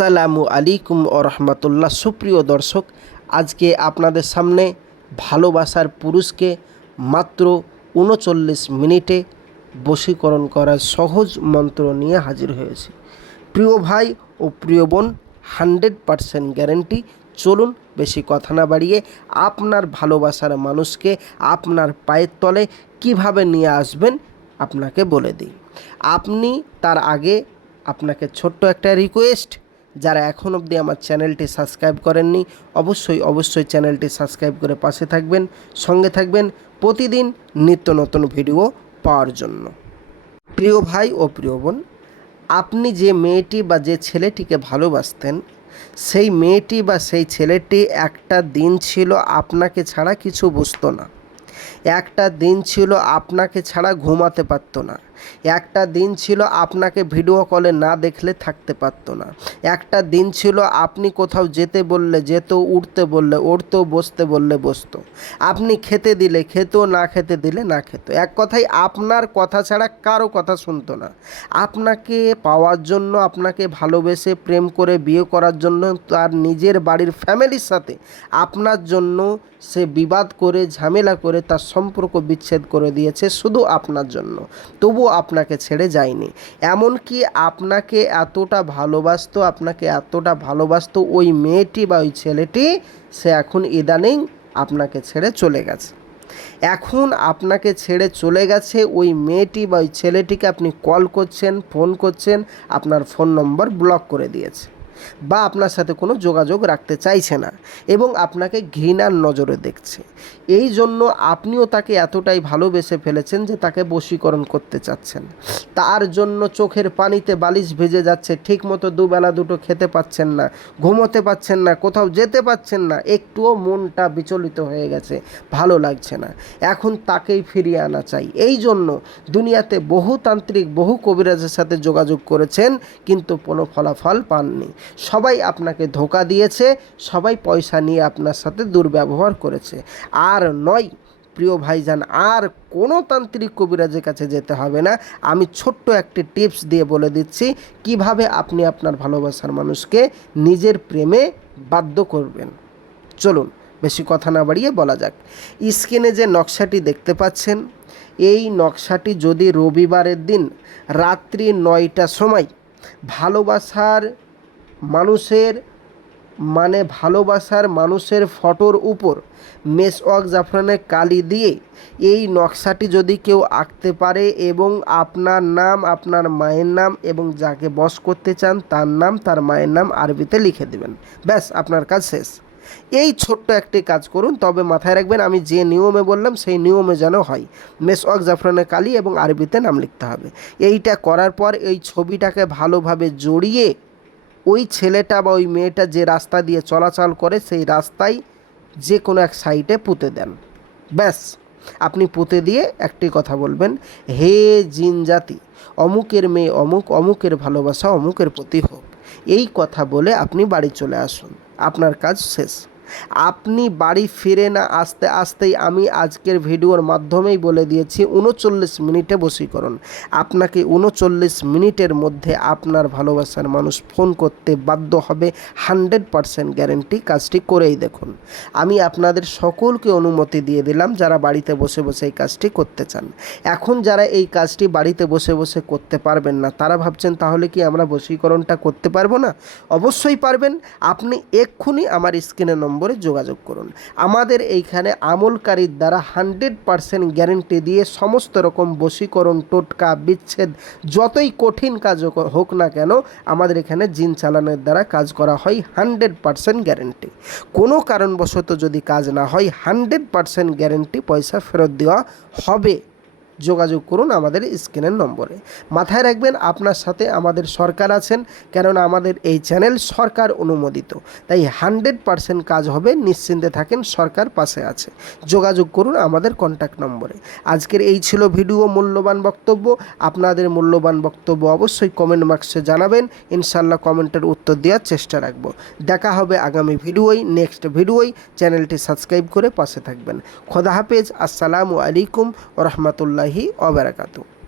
আসসালামু আলাইকুম ও রহমতুল্লাহ। সুপ্রিয় দর্শক, আজকে আপনাদের সামনে ভালোবাসার পুরুষকে মাত্র ৩৯ মিনিটে বশীকরণ করার সহজ মন্ত্র নিয়ে হাজির হয়েছি। প্রিয় ভাই ও প্রিয় বোন, 100% গ্যারেন্টি। চলুন বেশি কথা না বাড়িয়ে আপনার ভালোবাসার মানুষকে আপনার পায়ের তলে কিভাবে নিয়ে আসবেন আপনাকে বলে দিই। আপনি তার আগে আপনাকে ছোট্ট একটা রিকোয়েস্ট, যারা এখন অবধি আমার চ্যানেলটি সাবস্ক্রাইব করেননি অবশ্যই চ্যানেলটি সাবস্ক্রাইব করে পাশে থাকবেন, সঙ্গে থাকবেন প্রতিদিন নিত্য নতুন ভিডিও পাওয়ার জন্য। প্রিয় ভাই ও প্রিয় বোন, আপনি যে মেয়েটি বা যে ছেলেটিকে ভালোবাসতেন, সেই মেয়েটি বা সেই ছেলেটি একটা দিন ছিল আপনাকে ছাড়া কিছু বুঝতো না। একটা দিন ছিল আপনাকে ছাড়া ঘুমাতে পারতো না। একটা দিন ছিল আপনাকে ভিডিও কলে না দেখলে থাকতে পারতো না। একটা দিন ছিল আপনি কোথাও যেতে বললে যেত, উঠতে বললে উঠতো, বসতে বললে বসতো। আপনি খেতে দিলে খেত, না খেতে দিলে না খেত। এক কথায় আপনার কথা ছাড়া কারো কথা শুনতো না। আপনাকে পাওয়ার জন্য, আপনাকে ভালোবেসে প্রেম করে বিয়ে করার জন্য তার নিজের বাড়ির ফ্যামিলির সাথে আপনার জন্য সে বিবাদ করে, ঝামেলা করে তার সম্পর্ক বিচ্ছেদ করে দিয়েছে শুধু আপনার জন্য। তবু আপনাকে ছেড়ে যায়নি। এমনকি আপনাকে এতটা ভালোবাসতো ওই মেয়েটি বা ওই ছেলেটি, সে এখন ইদানিং আপনাকে ছেড়ে চলে গেছে। এখন আপনাকে ছেড়ে চলে গেছে ওই মেয়েটি বা ওই ছেলেটিকে আপনি কল করছেন, ফোন করছেন, আপনার ফোন নম্বর ব্লক করে দিয়েছে বা আপনার সাথে কোনো যোগাযোগ রাখতে চাইছে না এবং আপনাকে ঘৃণার নজরে দেখছে। এই জন্য আপনিও তাকে এতটাই ভালোবেসে ফেলেছেন যে তাকে বশীকরণ করতে চাচ্ছেন। তার জন্য চোখের পানিতে বালিশ ভেজে যাচ্ছে, ঠিকমতো দুবেলা দুটো খেতে পাচ্ছেন না, ঘুমোতে পাচ্ছেন না, কোথাও যেতে পাচ্ছেন না, একটুও মনটা বিচলিত হয়ে গেছে, ভালো লাগছে না। এখন তাকেই ফিরিয়ে আনা চাই। এই জন্য দুনিয়াতে বহু তান্ত্রিক, বহু কবিরাজের সাথে যোগাযোগ করেছেন, কিন্তু কোনো ফলাফল পাননি। সবাই আপনাকে ধোঁকা দিয়েছে, সবাই পয়সা নিয়ে আপনার সাথে দুর্ব্যবহার করেছে। আর নয় প্রিয় ভাইজান, আর কোনো তান্ত্রিক কবিরাজের কাছে যেতে হবে না। আমি ছোট্ট একটি টিপস দিয়ে বলে দিচ্ছি কিভাবে আপনি আপনার ভালোবাসার মানুষকে নিজের প্রেমে বাধ্য করবেন। চলুন বেশি কথা না বাড়িয়ে বলা যাক। স্ক্রিনে যে নকশাটি দেখতে পাচ্ছেন, এই নকশাটি যদি রবিবারের দিন রাত্রি 9টার সময় ভালোবাসার মানুষের ফটোর উপর মেসওয়াক জাফরানের কালি দিয়ে এই নকশাটি যদি কেউ আঁকতে পারে এবং আপনার নাম, আপনার মায়ের নাম এবং যাকে বশ করতে চান তার নাম, তার মায়ের নাম আরবিতে লিখে দেবেন, ব্যাস আপনার কাজ শেষ। এই ছোট্ট একটি কাজ করুন, তবে মাথায় রাখবেন আমি যে নিয়মে বললাম সেই নিয়মে যেন হয়। মেসওয়াক জাফরানের কালি এবং আরবিতে নাম লিখতে হবে। এইটা করার পর এই ছবিটাকে ভালোভাবে জড়িয়ে ওই ছেলেটা বা ওই মেয়েটা যে রাস্তা দিয়ে চলাচল করে সেই রাস্তায় যে কোনো এক সাইডে পুঁতে দেন। ব্যাস আপনি পুঁতে দিয়ে একটি কথা বলবেন, হে জিন জাতি, অমুকের মেয়ে অমুক, অমুকের ভালোবাসা অমুকের প্রতি হোক। এই কথা বলে আপনি বাড়ি চলে আসুন, আপনার কাজ শেষ। আপনি বাড়ি ফিরে না আসতে আসতেই আমি আজকের ভিডিওর মাধ্যমেই বলে দিয়েছি 39 মিনিটে বশীকরণ। আপনাকে 39 মিনিটের মধ্যে আপনার ভালোবাসার মানুষ ফোন করতে বাধ্য হবে, 100% গ্যারেন্টি। কাজটি করেই দেখুন। আমি আপনাদের সকলকে অনুমতি দিয়ে দিলাম যারা বাড়িতে বসে বসে এই কাজটি করতে চান। এখন যারা এই কাজটি বাড়িতে বসে বসে করতে পারবেন না, তারা ভাবছেন তাহলে কি আমরা বশীকরণটা করতে পারবো না? অবশ্যই পারবেন। আপনি এক্ষুনি আমার স্ক্রিনে নম্বরে যোগাযোগ করুন। আমাদের এইখানে আমলকারীর দ্বারা 100% গ্যারেন্টি দিয়ে সমস্ত রকম বশীকরণ, টোটকা, বিচ্ছেদ, যতই কঠিন কাজ হোক না কেন আমাদের এখানে জিন চালানোর দ্বারা কাজ করা হয়, 100% গ্যারেন্টি। কোনো কারণবশত যদি কাজ না হয় 100% গ্যারেন্টি, পয়সা ফেরত দেওয়া হবে। যোগাযোগ করুন আমাদের স্ক্রিনের নম্বরে। মাথায় রাখবেন আপনার সাথে আমাদের সরকার আছেন, কেননা আমাদের এই চ্যানেল সরকার অনুমোদিত, তাই 100% কাজ হবে, নিশ্চিন্তে থাকেন, সরকার পাশে আছে। যোগাযোগ করুন আমাদের কন্ট্যাক্ট নম্বরে। আজকের এই ছিল ভিডিও, মূল্যবান বক্তব্য। আপনাদের মূল্যবান বক্তব্য অবশ্যই কমেন্ট বক্সে জানাবেন, ইনশাল্লাহ কমেন্টের উত্তর দেওয়ার চেষ্টা রাখব। দেখা হবে আগামী নেক্সট ভিডিওই। চ্যানেলটি সাবস্ক্রাইব করে পাশে থাকবেন। খোদা হাফেজ। আসসালামু আলাইকুম ওয়া রাহমাতুল্লাহি ওয়া বারাকাতুহু।